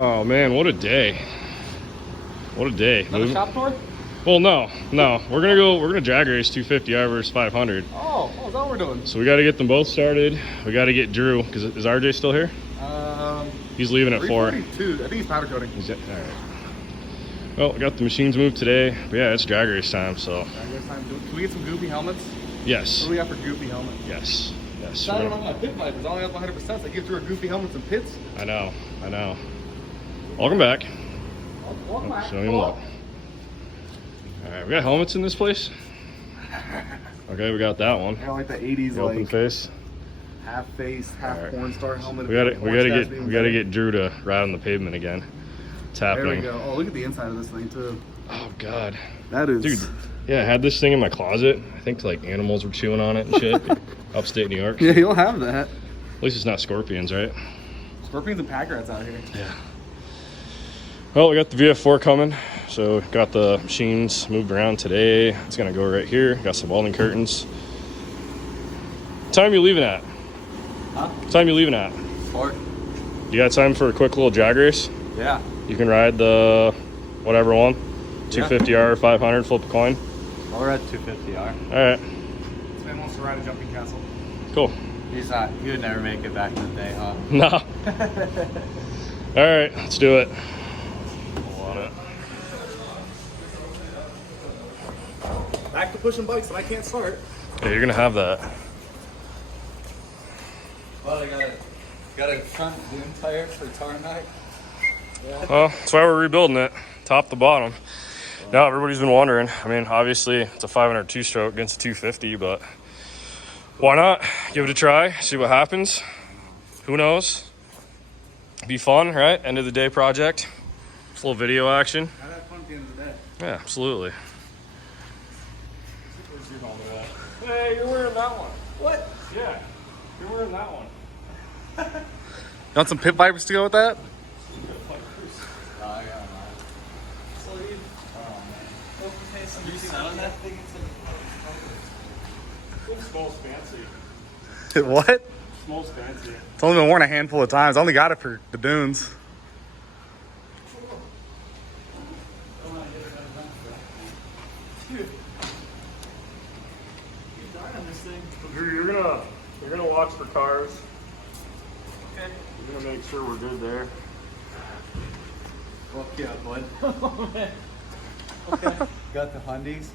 Oh man, what a day. What a day. Is that a shop tour? Well, no. We're gonna drag race 250R versus 500. Oh, that's what we're doing. So we gotta get them both started. We gotta get Drew, because is RJ still here? He's leaving at 4. 3:42. I think he's powder coating. All right. Well, we got the machines moved today. But yeah, it's drag race time, so. Can we get some goopy helmets? Yes. What do we have for goopy helmets? Yes. I don't know my pit vipers. I only have 100%. So I give Drew a goopy helmets and pits. I know. Welcome back. Welcome back. Showing him luck. All right, we got helmets in this place. Okay, we got that one. I like the 80s, The open like face. half face, half porn star helmet. We gotta get Drew to ride on the pavement again. It's happening. There we go. Oh, look at the inside of this thing too. Oh God. That is. Dude. Yeah, I had this thing in my closet. I think like animals were chewing on it and shit. Upstate New York. Yeah, you'll have that. At least it's not scorpions, right? Scorpions and pack rats out here. Yeah. Well, we got the VF4 coming. So got the machines moved around today. It's gonna go right here. Got some welding curtains. What time you leaving at? Huh? What time you leaving at? 4. You got time for a quick little drag race? Yeah. You can ride the whatever one. 250R, 500, flip a coin. I'll ride 250R. All right. This man wants to ride a jumping castle. Cool. He's not. He would never make it back in the day, huh? No. All right, let's do it. On it. Back to pushing bikes that I can't start. Yeah, you're gonna have that. Well, I got a front boom tire for tarmac. Yeah. Well, that's why we're rebuilding it, top to bottom. Now everybody's been wondering. I mean, obviously it's a 500 two-stroke against a 250, but why not? Give it a try, see what happens. Who knows? Be fun, right? End of the day project. Just a little video action. I had fun at the end of the day. Yeah, absolutely. Hey, you're wearing that one. What? Yeah, you're wearing that one. You want some pit vipers to go with that? Oh, I got mine. Sleeve. Oh, man. You selling that thing? It smells fancy. What? It smells fancy. It's only been worn a handful of times. I only got it for the dunes. You're gonna watch for cars. Okay. You're gonna make sure we're good there. Fuck yeah, bud. Okay. Got the Hundies.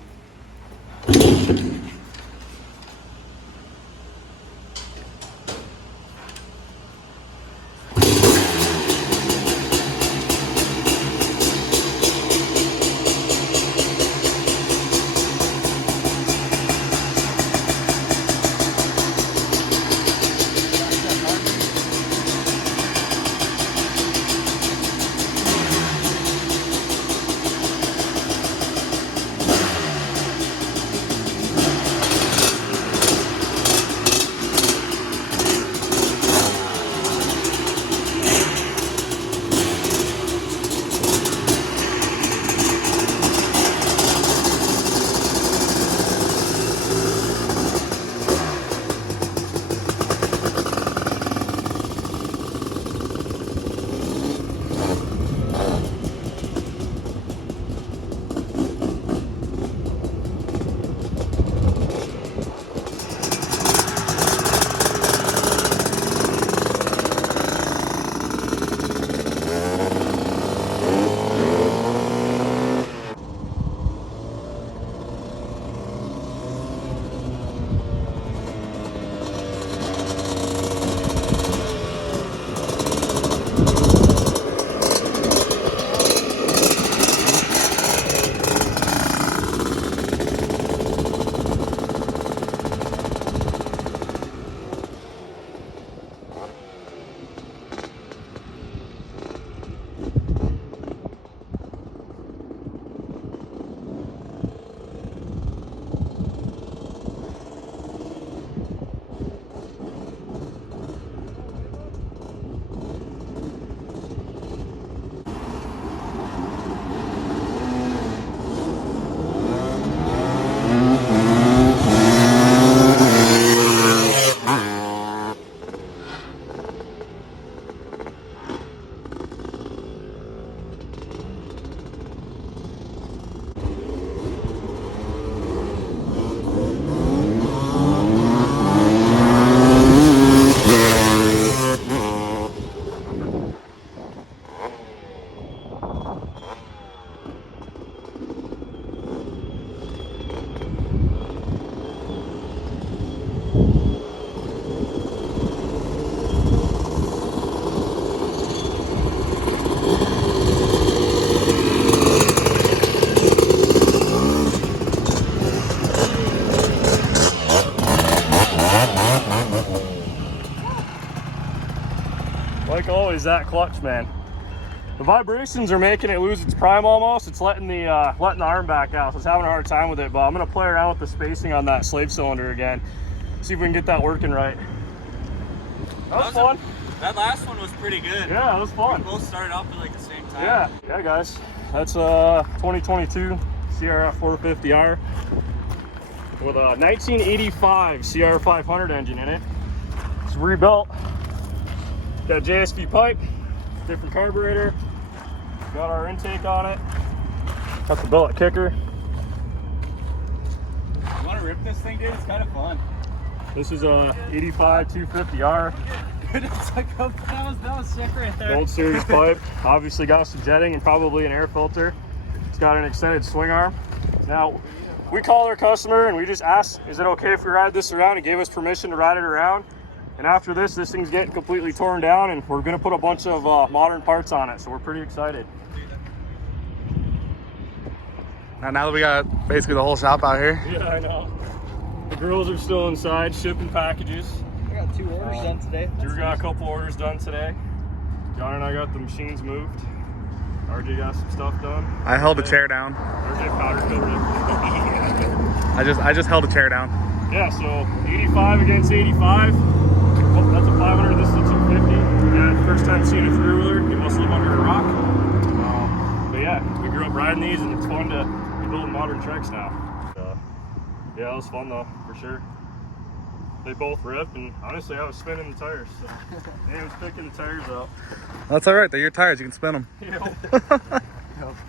Like always, that clutch, man. The vibrations are making it lose its prime almost. It's letting the arm back out, so it's having a hard time with it. But I'm gonna play around with the spacing on that slave cylinder again. See if we can get that working right. That was fun. That last one was pretty good. Yeah, it was fun. We both started off at like the same time. Yeah, guys. That's 2022 CR500R with a 1985 CR500 engine in it. It's rebuilt. Got JSP pipe, different carburetor. Got our intake on it. Got the billet kicker. You want to rip this thing, dude? It's kind of fun. This is a 85 250R. It's like that was sick right there. Old series pipe. Obviously got some jetting and probably an air filter. It's got an extended swing arm. Now, we called our customer and we just asked, is it okay if we ride this around? He gave us permission to ride it around. And after this thing's getting completely torn down and we're gonna put a bunch of modern parts on it. So we're pretty excited. Now that we got basically the whole shop out here. Yeah, I know. The girls are still inside shipping packages. I got 2 orders done today. Drew got a couple orders done today. John and I got the machines moved. RJ got some stuff done. I held the chair down. RJ powder coated it. I just held the chair down. Yeah, so 85 against 85. Oh, that's a 500. This is a 250. Yeah, first time seeing a three-wheeler. You must live under a rock. But yeah, we grew up riding these, and it's fun to be building modern trikes now. Yeah, it was fun though, for sure. They both ripped, and honestly, I was spinning the tires. So I was picking the tires out. That's all right. They're your tires. You can spin them.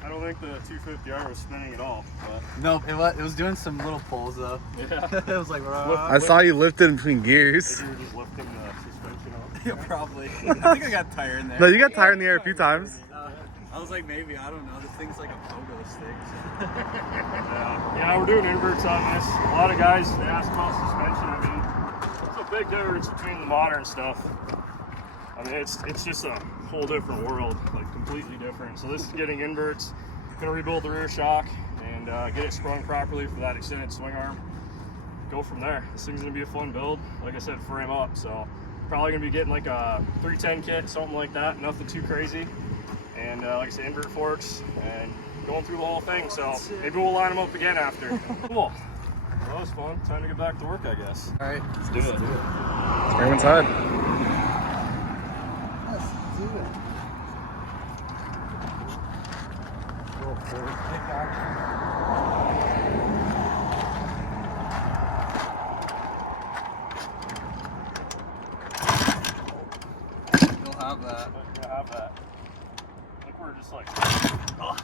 I don't think the 250R was spinning at all. But. No, it was doing some little pulls though. Yeah. It was like, I saw you lift it in between gears. Maybe you were just lifting the suspension up. Yeah, probably. I think I got tire in there. No, you got tire in the air a few times. I was like, maybe, I don't know. This thing's like a pogo stick. Yeah, we're doing inverts on this. A lot of guys, they ask about suspension. I mean, it's a big difference between the modern stuff. I mean, it's just a whole different world, like completely different. So this is getting inverts. Gonna rebuild the rear shock and get it sprung properly for that extended swing arm. Go from there. This thing's gonna be a fun build. Like I said, frame up. So probably gonna be getting like a 310 kit, something like that. Nothing too crazy. And like I said, invert forks and going through the whole thing. So maybe we'll line them up again after. Cool. Well, that was fun. Time to get back to work, I guess. All right, let's do it. Let's go inside. Let's do it. Little forward kick action. You'll have that. Yeah, have that. I think we're just like, oh.